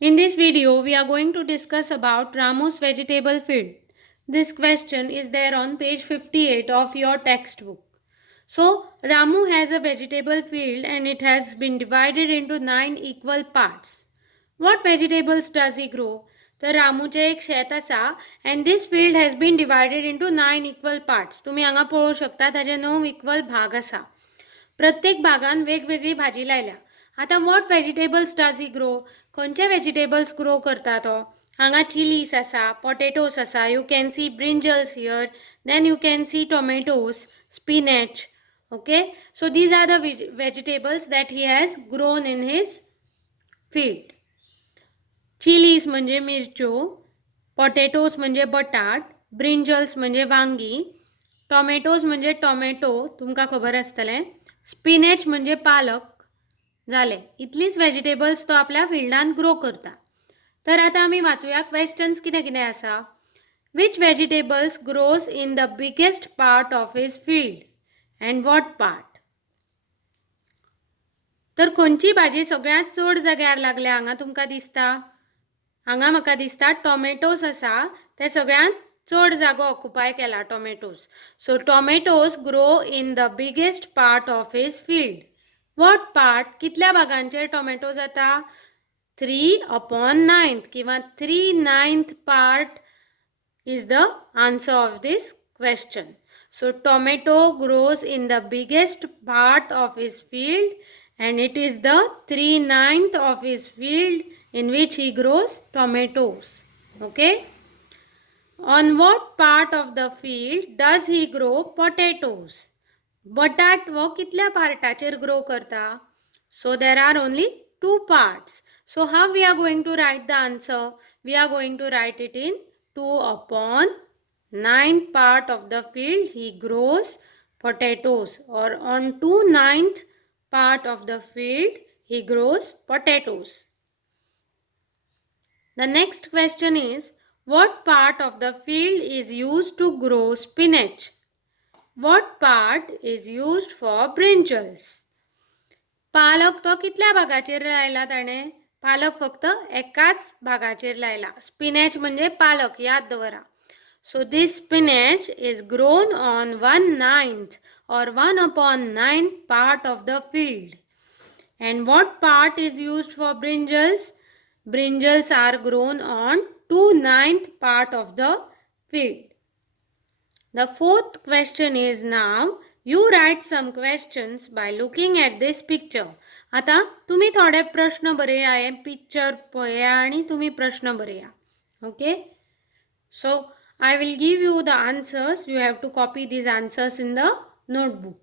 In this video, we are going to discuss about Ramu's vegetable field. This question is there on page 58 of your textbook. So, Ramu has a vegetable field and it has been divided into 9 equal parts. What vegetables does he grow? तर रामूचे एक शेत आसा and this field has been divided into 9 equal parts. तुम्ही हांगा पळोवंक शकता ताजे 9 equal भाग आसा. प्रत्येक भागान वेगवेगळी भाजी लायल्या. आता what vegetables does he grow? खंयचे व्हेजिटेबल्स ग्रो करता तो? हांगा चिलीज आसा, पोटेटोस आसा, you can see brinjals here, then you can see tomatoes, spinach. Okay, so these are the vegetables that he has grown in his field. Chillies म्हणजे मिरच्यो, potatoes म्हणजे बटाट, ब्रिंजल्स म्हणजे वांगी, टोमॅटोज म्हणजे टोमॅटो, तुमकां खबर आसतलें, स्पिनॅच म्हणजे पालक. झाले, इतलीच व्हेजिटेबल्स तो आपल्या फिल्डान ग्रो करता. तर आता आमी वाचूया क्वेश्चन्स कितें कितें आसा. Which vegetables grows in the biggest part of his field and what part? तर खंयची भाजी सगळ्यांत चड जाग्यार लागल्या हांगा तुमकां दिसता? हांगा म्हाका दिसता टोमॅटोज आसा ते सगळ्यांत चड जागो ऑक्युपाय केला tomatoes. So tomatoes grow in the biggest part of his field. What part? कितल्या भागांचेर टोमॅटो जाता? 3/9 किंवा 3/9 part is the answer of this question. So tomato grows in the biggest part of his field and it is the 3/9 of his field in which he grows tomatoes. Okay. On what part of the field does he grow potatoes? बटाट वो कितल्या पार्टाचेर grow करता? So there are only 2 parts. So how we are going to write the answer? We are going to write it in 2/9 part of the field he grows potatoes, or on 2/9 part of the field he grows potatoes. The next question is, what part of the field is used to grow spinach? What part is used for brinjals? पालक तो कितल्या भागाचेर लायला ताणें? पालक फक्त एकाच भागाचेर लायला. Spinach म्हणजे पालक, याद दवरा. So this spinach is grown on 1/9 or 1/9 part of the field. And what part is used for brinjals? Brinjals are grown on 2/9 part of the field. The fourth question is now, you write some questions by looking at this picture. आता तुम्ही थोडे प्रश्न बरेया, हे picture पळया आणि तुम्ही प्रश्न बरेया. Okay? So I will give you the answers. You have to copy these answers in the notebook.